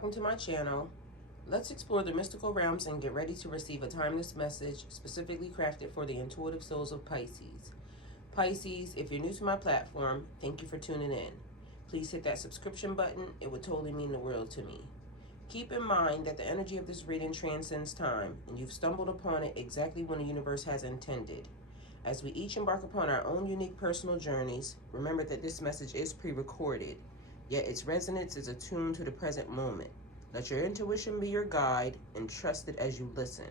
welcome to my channel. Let's explore the mystical realms and get ready to receive a timeless message specifically crafted for the intuitive souls of Pisces. Pisces, if you're new to my platform, thank you for tuning in. Please hit that subscription button. It would totally mean the world to me. Keep in mind that the energy of this reading transcends time, and you've stumbled upon it exactly when the universe has intended. As we each embark upon our own unique personal journeys, remember that this message is pre-recorded, yet its resonance is attuned to the present moment. Let your intuition be your guide and trust it as you listen.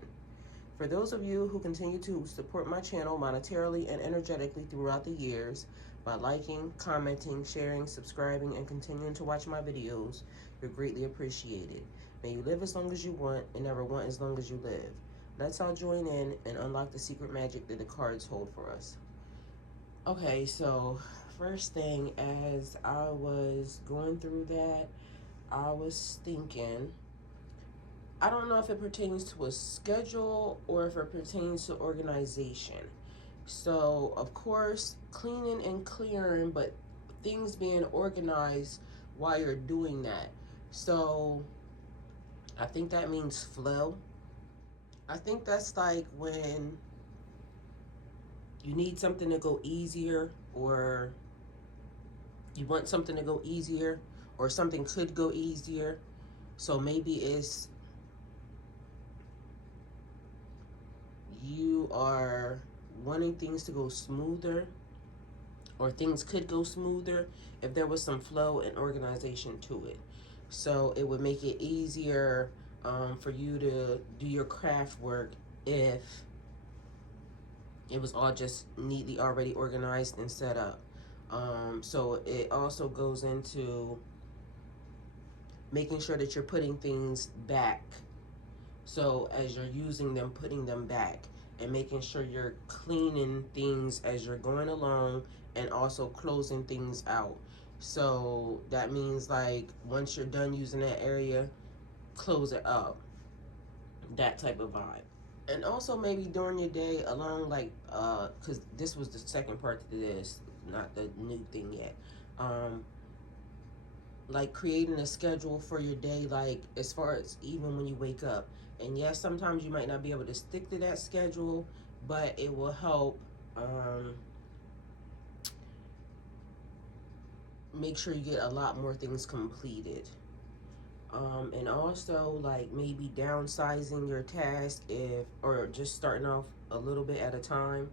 For those of you who continue to support my channel monetarily and energetically throughout the years by liking, commenting, sharing, subscribing, and continuing to watch my videos, you're greatly appreciated. May you live as long as you want and never want as long as you live. Let's all join in and unlock the secret magic that the cards hold for us. Okay, so first thing, as I was going through that, I was thinking, I don't know if it pertains to a schedule or if it pertains to organization. So, of course, cleaning and clearing, but things being organized while you're doing that. So, I think that means flow. I think that's like when you need something to go easier, or you want something to go easier, or something could go easier. So maybe it's you are wanting things to go smoother, or things could go smoother if there was some flow and organization to it. So it would make it easier for you to do your craft work if it was all just neatly already organized and set up. So it also goes into making sure that you're putting things back. So as you're using them, putting them back, and making sure you're cleaning things as you're going along, and also closing things out. So that means, like, once you're done using that area, close it up. That type of vibe. And also maybe during your day along, like, because this was the second part to this, not the new thing yet. Like creating a schedule for your day, like as far as even when you wake up. And yes, sometimes you might not be able to stick to that schedule, but it will help make sure you get a lot more things completed. And also, like, maybe downsizing your task, or just starting off a little bit at a time.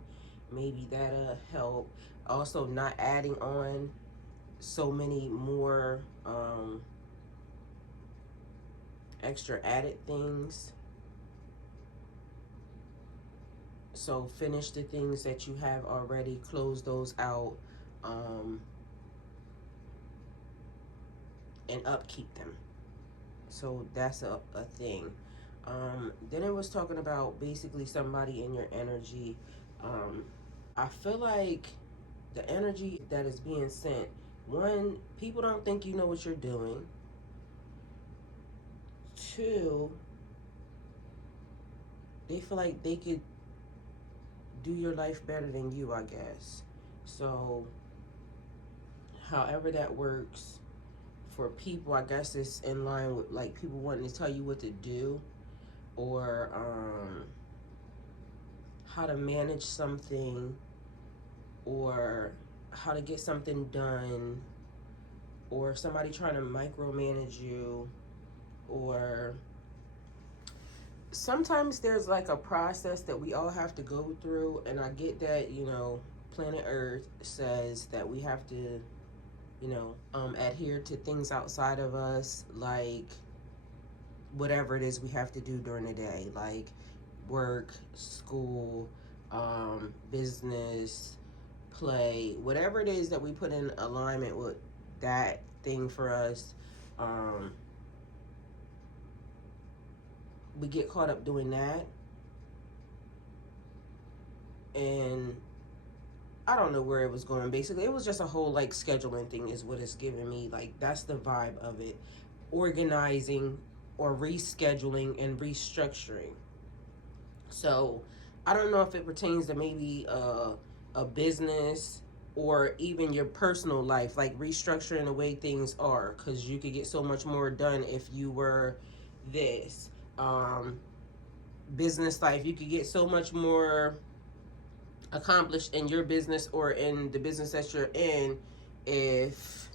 Maybe that'll help. Also, not adding on so many more extra added things. So finish the things that you have already, close those out, and upkeep them. So that's a thing. Then it was talking about basically somebody in your energy. I feel like the energy that is being sent, one, people don't think you know what you're doing. Two, they feel like they could do your life better than you, I guess. So however that works for people, I guess it's in line with, like, people wanting to tell you what to do, or how to manage something, or how to get something done, or somebody trying to micromanage you. Or sometimes there's like a process that we all have to go through, and I get that, you know, planet Earth says that we have to, you know, adhere to things outside of us, like whatever it is we have to do during the day, like work, school, business, play, whatever it is that we put in alignment with that thing for us. We get caught up doing that, and I don't know where it was going. Basically, it was just a whole, like, scheduling thing is what it's giving me. Like, that's the vibe of it. Organizing or rescheduling and restructuring. So I don't know if it pertains to maybe a business, or even your personal life, like restructuring the way things are, because you could get so much more done if you were this. Business life, you could get so much more accomplished in your business or in the business that you're in if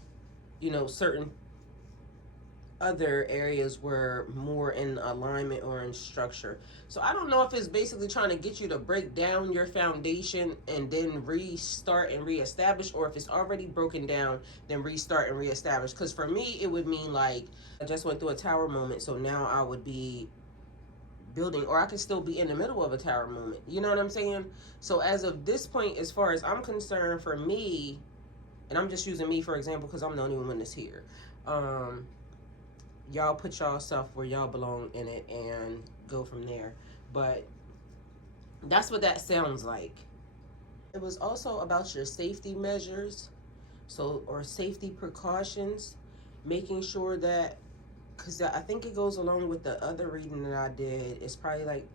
certain other areas were more in alignment or in structure. So I don't know if it's basically trying to get you to break down your foundation and then restart and reestablish, or if it's already broken down, then restart and reestablish. Because for me, it would mean like I just went through a tower moment, so now I would be building, or I could still be in the middle of a tower moment. You know what I'm saying? So as of this point, as far as I'm concerned, for me, and I'm just using me for example because I'm the only one that's here. Y'all put y'all stuff where y'all belong in it and go from there. But that's what that sounds like. It was also about your safety measures, or safety precautions, making sure that, because I think it goes along with the other reading that I did. It's probably like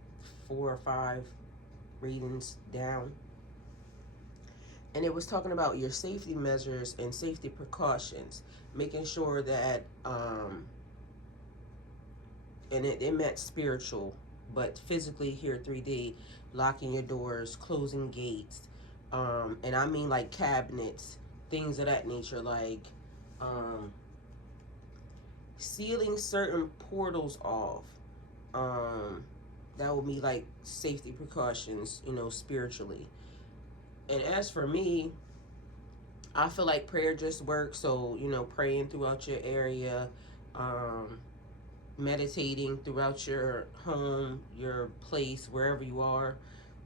4 or 5 readings down. And it was talking about your safety measures and safety precautions, making sure that, and it meant spiritual, but physically here 3D, locking your doors, closing gates, and I mean like cabinets, things of that nature, like sealing certain portals off. That would be like safety precautions, spiritually. And as for me, I feel like prayer just works. So, praying throughout your area, meditating throughout your home, your place, wherever you are.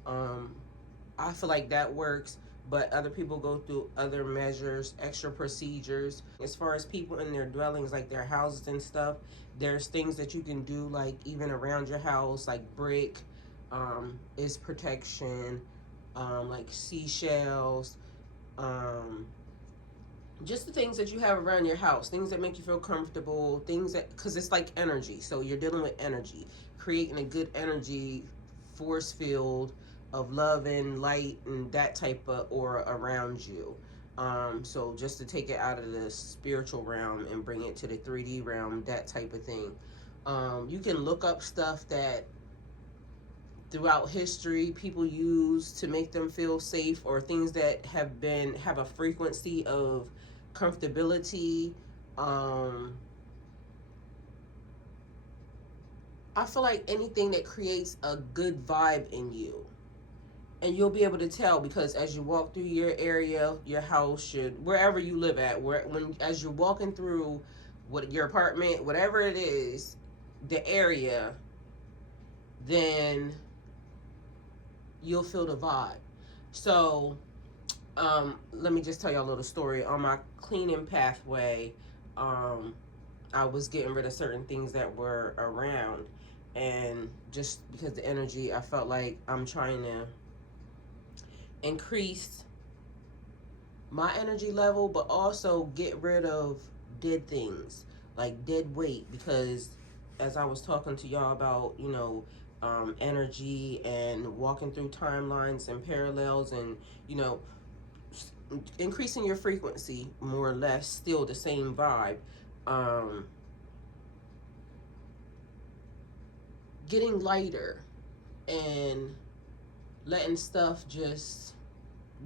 I feel like that works, but other people go through other measures, extra procedures. As far as people in their dwellings, like their houses and stuff, there's things that you can do, like even around your house, like brick is protection, like seashells, just the things that you have around your house, things that make you feel comfortable, things that, because it's like energy, so you're dealing with energy, creating a good energy force field of love and light and that type of aura around you. So just to take it out of the spiritual realm and bring it to the 3D realm, that type of thing. You can look up stuff that throughout history people use to make them feel safe, or things that have a frequency of comfortability. I feel like anything that creates a good vibe in you, and you'll be able to tell, because as you walk through your area, your house, wherever you live at, as you're walking through your apartment, whatever it is, the area, then you'll feel the vibe. So let me just tell you a little story. On my cleaning pathway, I was getting rid of certain things that were around, and just because the energy, I felt like I'm trying to increase my energy level, but also get rid of dead things, like dead weight, because as I was talking to y'all about, energy and walking through timelines and parallels, and increasing your frequency, more or less still the same vibe, getting lighter and letting stuff just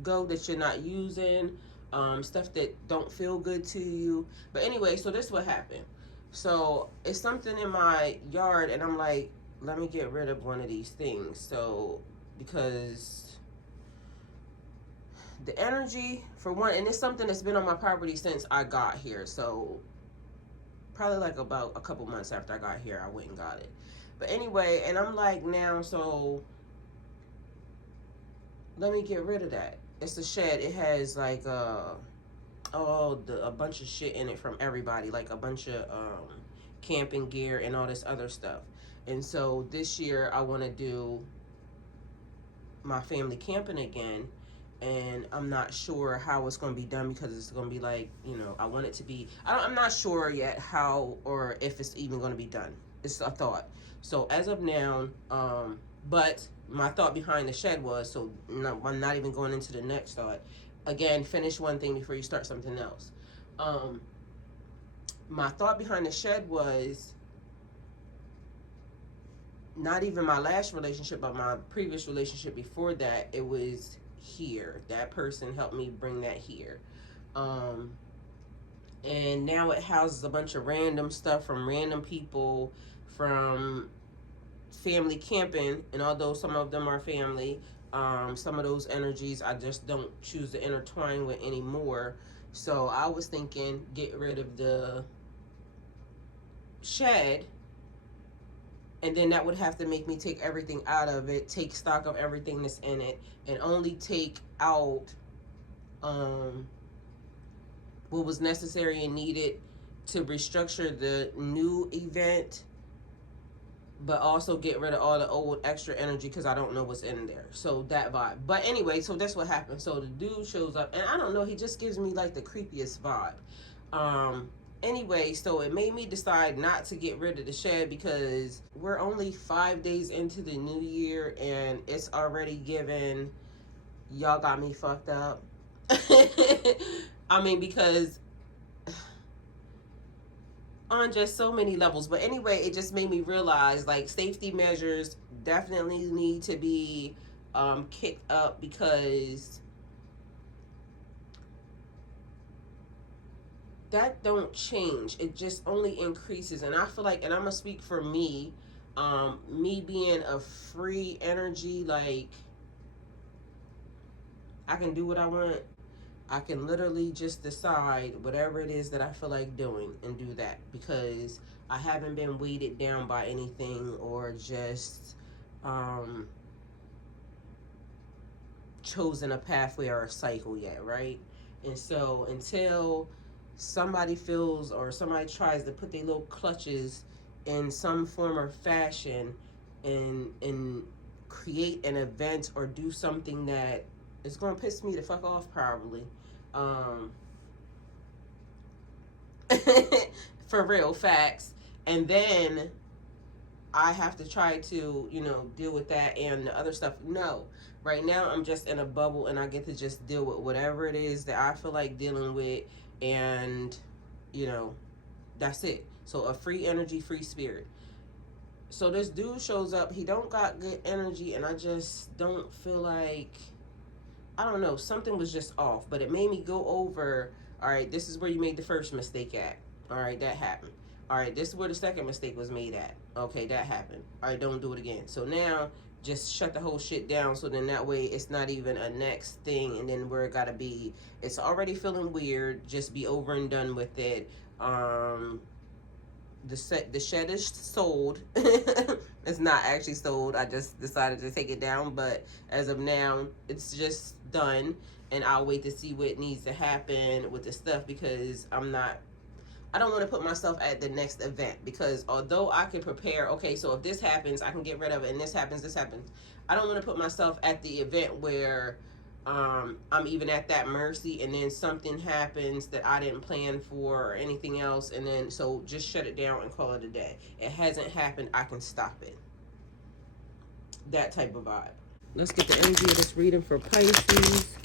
go that you're not using, stuff that don't feel good to you. But anyway, so this is what happened. So it's something in my yard, and I'm like, let me get rid of one of these things. So because the energy, for one, and it's something that's been on my property since I got here, so probably like about a couple months after I got here, I went and got it. But anyway, and I'm like, now, so let me get rid of that. It's a shed. It has like a bunch of shit in it from everybody, like a bunch of camping gear and all this other stuff. And so this year I want to do my family camping again, and I'm not sure how it's going to be done, because it's going to be like, I want it to be, I'm not sure yet how or if it's even going to be done. It's a thought. So as of now, but my thought behind the shed was, so no, I'm not even going into the next thought. again, finish one thing before you start something else. Um, my thought behind the shed was not even my last relationship, but my previous relationship before that. It was here. That person helped me bring that here. Um, and now it houses a bunch of random stuff from random people, from family camping, and although some of them are family, some of those energies I just don't choose to intertwine with anymore. So I was thinking, get rid of the shed, and then that would have to make me take everything out of it, take stock of everything that's in it, and only take out um, what was necessary and needed to restructure the new event, but also get rid of all the old extra energy because I don't know what's in there. So that vibe. But anyway, so that's what happened. So the dude shows up, and I don't know, he just gives me like the creepiest vibe. Um, anyway, so it made me decide not to get rid of the shed because we're only 5 days into the new year and it's already given, y'all got me fucked up. I mean, because on just so many levels. But anyway, it just made me realize like safety measures definitely need to be kicked up, because that don't change, it just only increases. And I feel like, and I'm gonna speak for me, me being a free energy, like I can do what I want. I can literally just decide whatever it is that I feel like doing and do that, because I haven't been weighted down by anything or just um, chosen a pathway or a cycle yet, right? And so until somebody feels or somebody tries to put their little clutches in some form or fashion and create an event or do something that is going to piss me the fuck off, probably. Um, for real, facts. And then I have to try to, deal with that and the other stuff. No. Right now, I'm just in a bubble and I get to just deal with whatever it is that I feel like dealing with. And, you know, that's it. So, a free energy, free spirit. So, this dude shows up. He don't got good energy, and I just don't feel like, I don't know, something was just off. But it made me go over, all right, this is where you made the first mistake at. All right, that happened. All right, this is where the second mistake was made at. Okay, that happened. All right, don't do it again. So now just shut the whole shit down, so then that way it's not even a next thing, and then where it gotta be, it's already feeling weird, just be over and done with it. The shed is sold. It's not actually sold, I just decided to take it down, but as of now it's just done, and I'll wait to see what needs to happen with the stuff, because I don't want to put myself at the next event, because although I can prepare, okay, so if this happens, I can get rid of it, and this happens. I don't want to put myself at the event where I'm even at that mercy, and then something happens that I didn't plan for or anything else, and then so just shut it down and call it a day. It hasn't happened, I can stop it. That type of vibe. Let's get the energy of this reading for Pisces.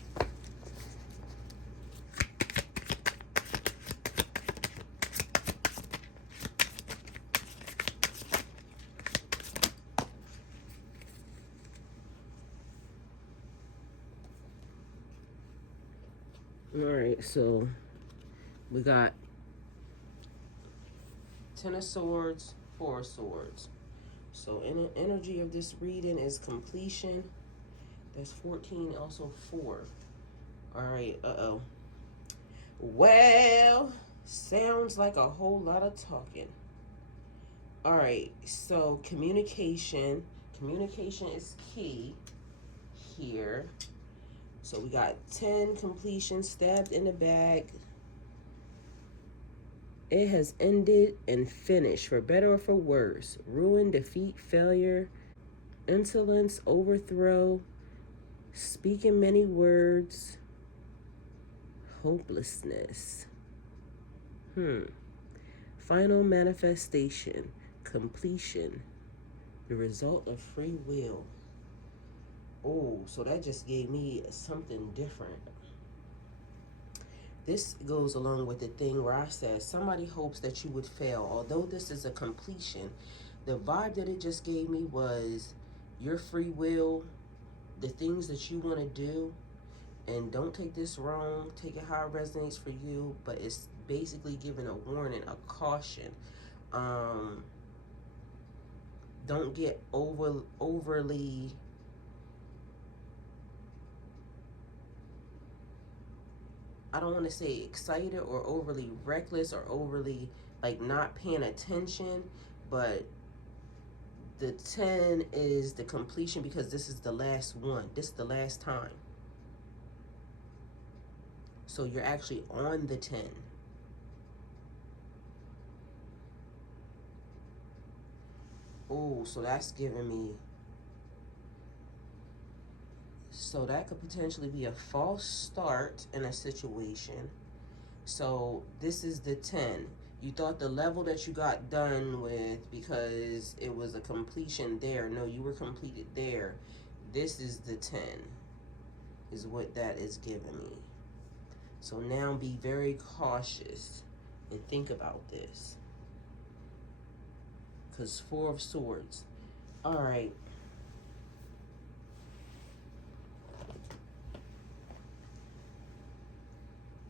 All right, so we got Ten of Swords, Four of Swords. So in the energy of this reading is completion. That's 14, also 4. All right, well, sounds like a whole lot of talking. All right, so communication. Communication is key here. So we got 10, completion, stabbed in the back. It has ended and finished, for better or for worse. Ruin, defeat, failure, insolence, overthrow, speaking many words, hopelessness. Final manifestation, completion, the result of free will. Oh, so that just gave me something different. this goes along with the thing where I said somebody hopes that you would fail. Although this is a completion, the vibe that it just gave me was your free will, the things that you want to do. And don't take this wrong, take it how it resonates for you, but it's basically giving a warning, a caution. Don't get overly, I don't want to say excited or overly reckless or overly like not paying attention, but the 10 is the completion because this is the last one. This is the last time. So you're actually on the 10. Oh, so that's giving me, so that could potentially be a false start in a situation. So this is the 10. You thought the level that you got done with because it was a completion there. No, you were completed there. This is the 10 is what that is giving me. So now be very cautious and think about this. Because 4 of Swords. All right.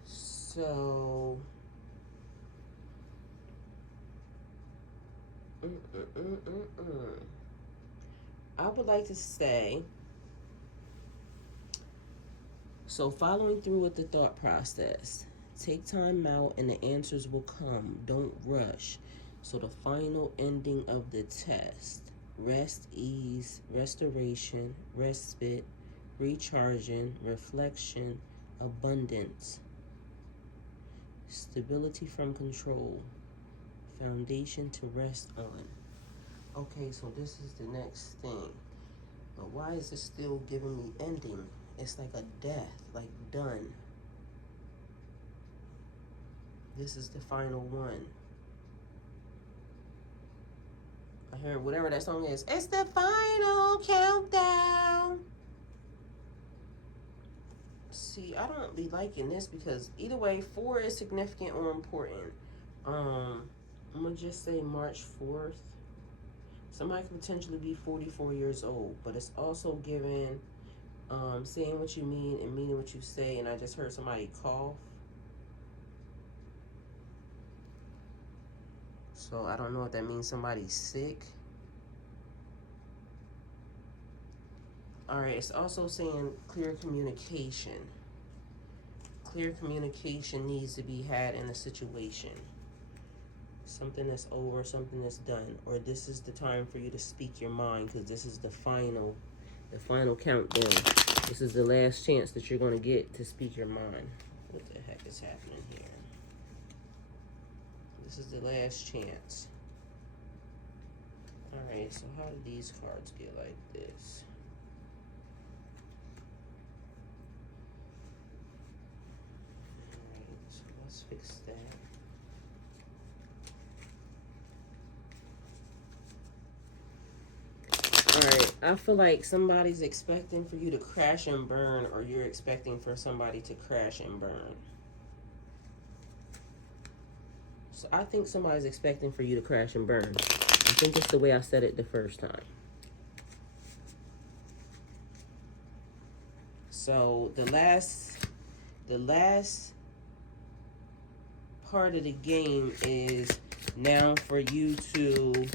So, I would like to say, so following through with the thought process, take time out and the answers will come. Don't rush. So the final ending of the test, rest, ease, restoration, respite, recharging, reflection, abundance, stability from control, foundation to rest on. Okay, so this is the next thing. But why is it still giving me ending? It's like a death, like done. This is the final one. I heard whatever that song is. It's the final countdown. See, I don't be liking this because either way, 4 is significant or important. I'm gonna just say March 4th. Somebody could potentially be 44 years old, but it's also giving saying what you mean and meaning what you say. And I just heard somebody cough. So I don't know if that means somebody's sick. All right, it's also saying clear communication. Clear communication needs to be had in a situation. Something that's over, something that's done, or this is the time for you to speak your mind because this is the final countdown. This is the last chance that you're going to get to speak your mind. What the heck is happening here? This is the last chance. All right, so how did these cards get like this? All right, so let's fix that. Alright, I feel like somebody's expecting for you to crash and burn, or you're expecting for somebody to crash and burn. So I think somebody's expecting for you to crash and burn. I think it's the way I said it the first time. So the last part of the game is now for you to,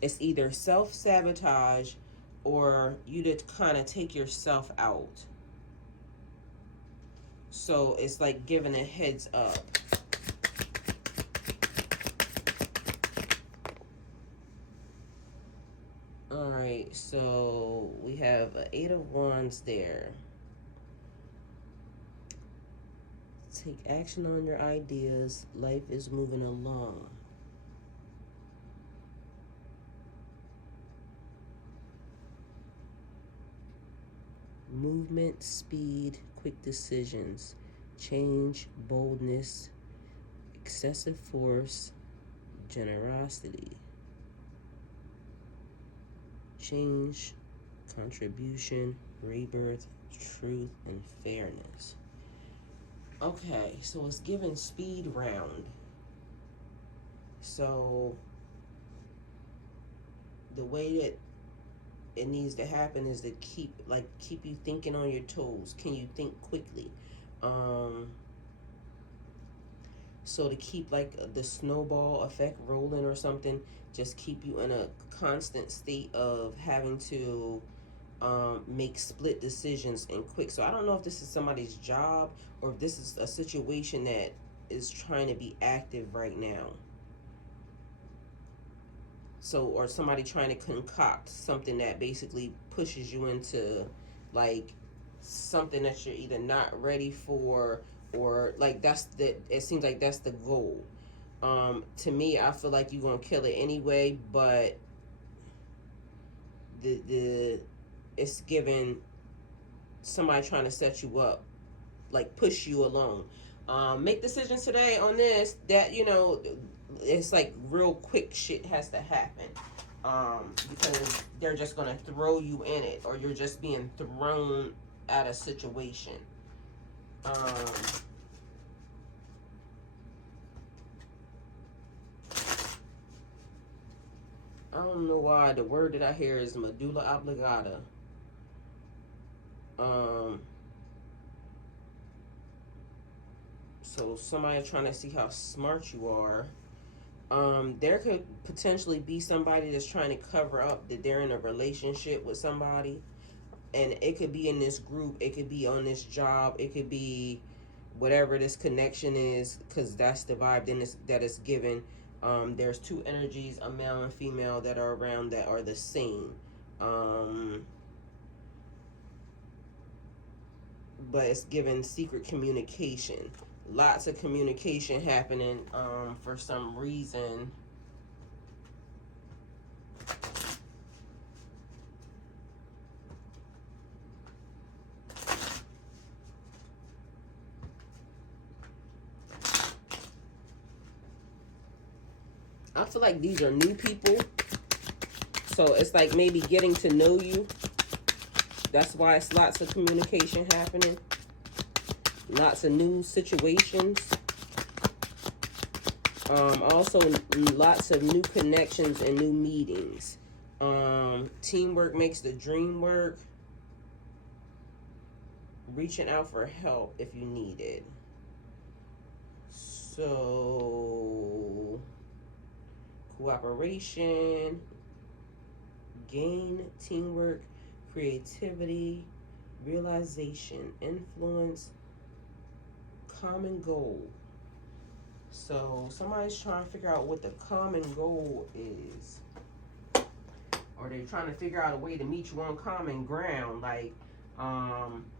it's either self-sabotage or you to kind of take yourself out. So it's like giving a heads up. All right, so we have an 8 of Wands there. Take action on your ideas. Life is moving along. Movement, speed, quick decisions, change, boldness, excessive force, generosity, change, contribution, rebirth, truth, and fairness. Okay, so it's given speed round. So the way that it needs to happen is to keep you thinking on your toes. Can you think quickly? Um, so to keep like the snowball effect rolling or something, just keep you in a constant state of having to make split decisions and quick. So I don't know if this is somebody's job or if this is a situation that is trying to be active right now. So, or somebody trying to concoct something that basically pushes you into like something that you're either not ready for, or like that's the, it seems like that's the goal. To me, I feel like you're gonna kill it anyway, but the it's given somebody trying to set you up, like push you along. Make decisions today on this, that, it's like real quick shit has to happen. Because they're just gonna throw you in it, or you're just being thrown at a situation. Um, I don't know why the word that I hear is medulla oblongata. Um, so somebody trying to see how smart you are. There could potentially be somebody that's trying to cover up that they're in a relationship with somebody, and it could be in this group, it could be on this job, it could be whatever this connection is, because that's the vibe that is given. There's two energies, a male and female, that are around that are the same. But it's given secret communication. Lots of communication happening for some reason. I feel like these are new people. So it's like maybe getting to know you. That's why it's lots of communication happening. Lots of new situations. Also, lots of new connections and new meetings. Teamwork makes the dream work. Reaching out for help if you need it. So, cooperation, gain, teamwork, creativity, realization, influence, common goal. So somebody's trying to figure out what the common goal is, or they're trying to figure out a way to meet you on common ground. Like,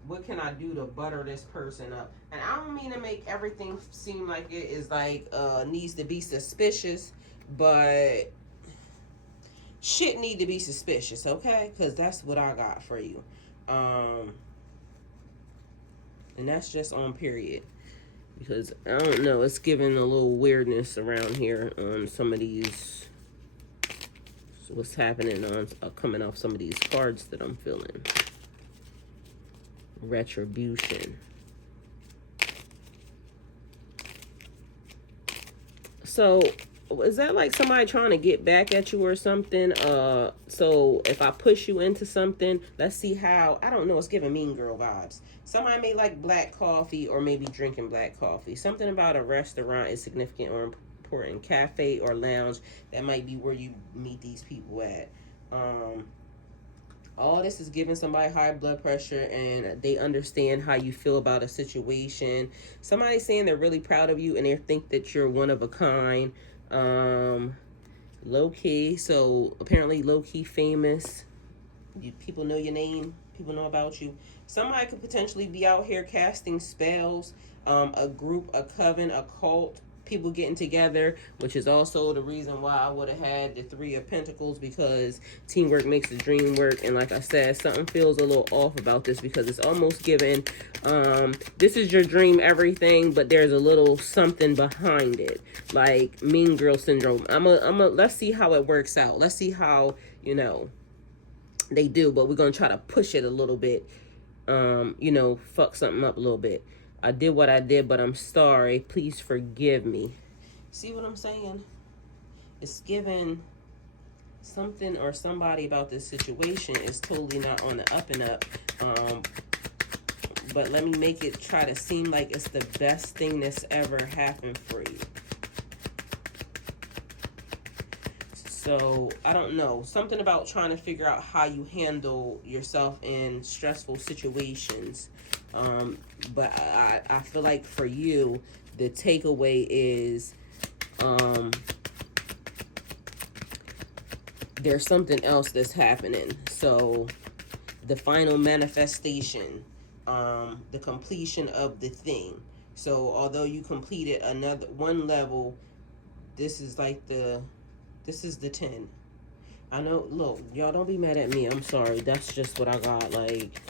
what can I do to butter this person up? And I don't mean to make everything seem like it is like needs to be suspicious, but shit need to be suspicious, okay? Because that's what I got for you. And that's just on period. Because I don't know, it's giving a little weirdness around here on some of these. So what's happening on coming off some of these cards that I'm feeling. Retribution. So is that like somebody trying to get back at you or something? So if I push you into something, let's see how, I don't know, it's giving Mean Girl vibes. Somebody may like black coffee, or maybe drinking black coffee. Something about a restaurant is significant or important. Cafe or lounge, that might be where you meet these people at. All this is giving somebody high blood pressure, and they understand how you feel about a situation. Somebody saying they're really proud of you and they think that you're one of a kind. Low key, so apparently low key famous. People know your name, people know about you. Somebody could potentially be out here casting spells. A group, a coven, a cult, people getting together, which is also the reason why I would have had the Three of Pentacles, because teamwork makes the dream work. And like I said, something feels a little off about this, because it's almost given this is your dream everything, but there's a little something behind it, like Mean Girl syndrome. Let's see how it works out. Let's see how they do, but we're gonna try to push it a little bit, fuck something up a little bit. I did what I did, but I'm sorry. Please forgive me. See what I'm saying? It's given something or somebody about this situation is totally not on the up and up. But let me make it try to seem like it's the best thing that's ever happened for you. So, I don't know. Something about trying to figure out how you handle yourself in stressful situations. But I feel like for you, the takeaway is there's something else that's happening. So, the final manifestation, the completion of the thing. So, although you completed another one level, this is like this is the 10. I know, look, y'all don't be mad at me. I'm sorry. That's just what I got, like,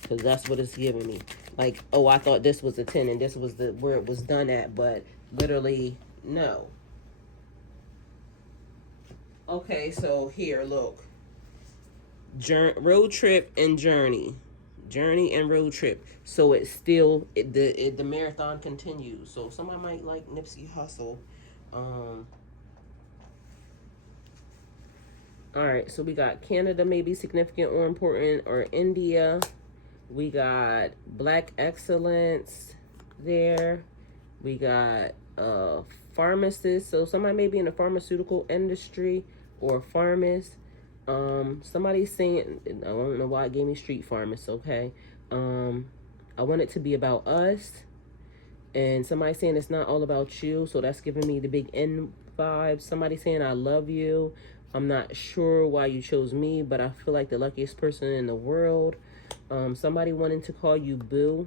because that's what it's giving me. Like, oh, I thought this was a 10 and this was the where it was done at, but literally, no. Okay, so here, look. Road trip and journey. Journey and road trip. So it's still, the marathon continues. So somebody might like Nipsey Hussle. All right, so we got Canada may be significant or important, or India. We got Black excellence there. We got pharmacist. So somebody may be in the pharmaceutical industry or pharmacist. Somebody's saying, I don't know why it gave me street pharmacist, okay? I want it to be about us. And somebody saying it's not all about you, so that's giving me the big N vibe. Somebody saying I love you. I'm not sure why you chose me, but I feel like the luckiest person in the world. Somebody wanting to call you boo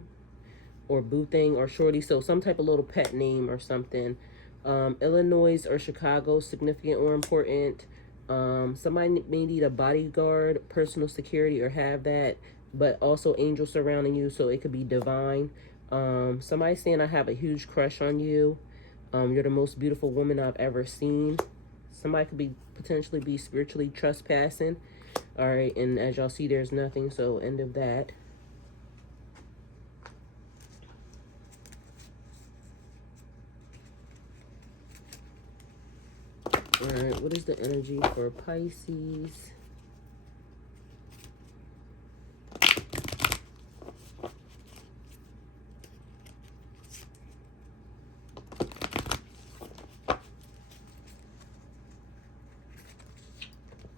or boo thing or shorty, so some type of little pet name or something. Illinois or Chicago, significant or important. Somebody may need a bodyguard, personal security, or have that, but also angels surrounding you, so it could be divine. Somebody saying I have a huge crush on you. You're the most beautiful woman I've ever seen. Somebody could be potentially be spiritually trespassing. All right, and as y'all see, there's nothing, so end of that. All right, what is the energy for Pisces?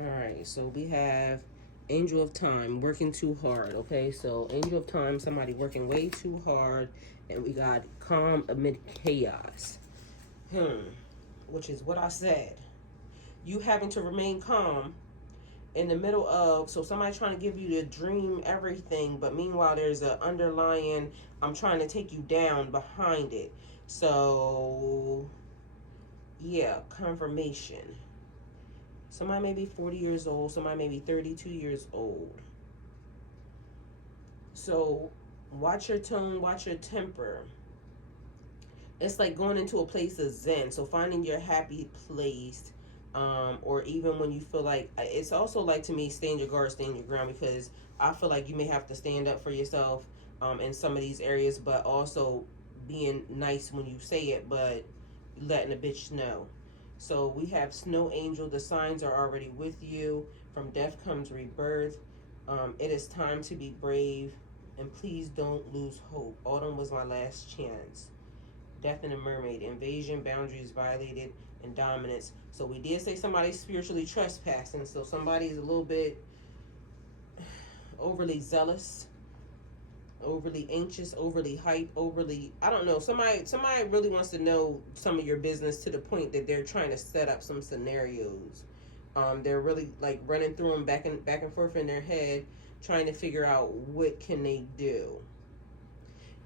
All right, so we have Angel of Time, working too hard, okay? So Angel of Time, somebody working way too hard, and we got calm amid chaos. Which is what I said. You having to remain calm in the middle of, so somebody trying to give you the dream everything, but meanwhile there's an underlying, I'm trying to take you down behind it. So yeah, confirmation. Somebody may be 40 years old, somebody may be 32 years old. So watch your tone, watch your temper. It's like going into a place of zen, so finding your happy place. Or even when you feel like, it's also like, to me, stand your guard, stand your ground, because I feel like you may have to stand up for yourself in some of these areas, but also being nice when you say it, but letting a bitch know. So we have Snow Angel, the signs are already with you. From death comes rebirth. It is time to be brave, and please don't lose hope. Autumn was my last chance. Death and a Mermaid, invasion, boundaries violated, and dominance. So we did say somebody's spiritually trespassing, so somebody's a little bit overly zealous, overly anxious, overly hype, overly, I don't know, somebody really wants to know some of your business to the point that they're trying to set up some scenarios. They're really like running through them back and forth in their head, trying to figure out what can they do.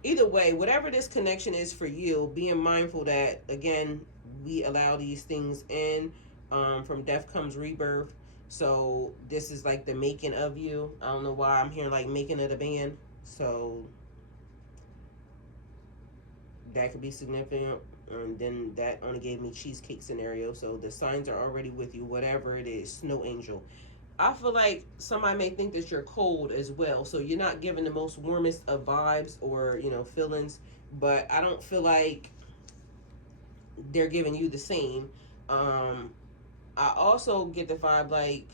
Either way, whatever this connection is for you, being mindful that, again, we allow these things in. From death comes rebirth. So this is like the making of you. I don't know why I'm hearing like making of the band. So that could be significant. And then that only gave me cheesecake scenario. So the signs are already with you, whatever it is. Snow Angel. I feel like somebody may think that you're cold as well. So you're not giving the most warmest of vibes or, feelings. But I don't feel like they're giving you the same. Um, I also get the vibe like,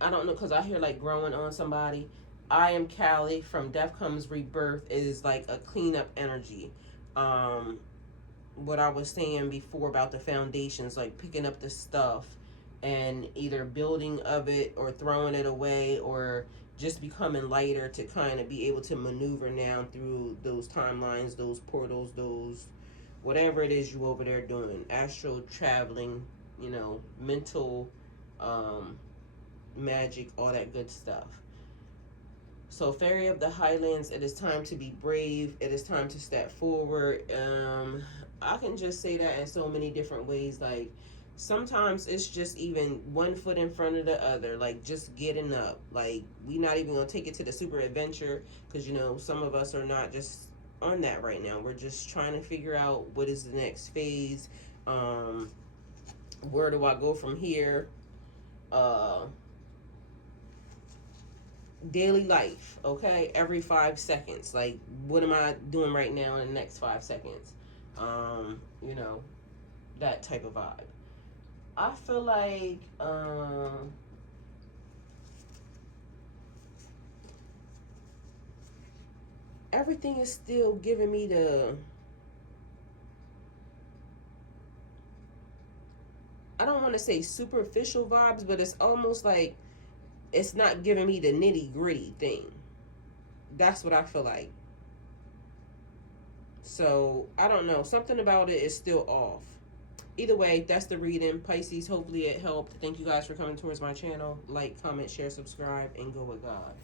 I don't know, because I hear like growing on somebody. I am Callie from Death Comes Rebirth is like a cleanup energy. Um, what I was saying before about the foundations, like picking up the stuff and either building of it or throwing it away or just becoming lighter to kind of be able to maneuver now through those timelines, those portals, those whatever it is you over there doing, astral traveling, mental magic, all that good stuff. So, Fairy of the Highlands, it is time to be brave. It is time to step forward. I can just say that in so many different ways. Like, sometimes it's just even one foot in front of the other. Like, just getting up. Like, we not even going to take it to the super adventure because, some of us are not just on that right now. We're just trying to figure out what is the next phase. Where do I go from here? Daily life, okay? Every 5 seconds. Like, what am I doing right now in the next 5 seconds? You know, that type of vibe. I feel like everything is still giving me the, I don't want to say superficial vibes, but it's almost like it's not giving me the nitty gritty thing. That's what I feel like. So I don't know. Something about it is still off. Either way, that's the reading. Pisces, hopefully it helped. Thank you guys for coming towards my channel. Like, comment, share, subscribe, and go with God.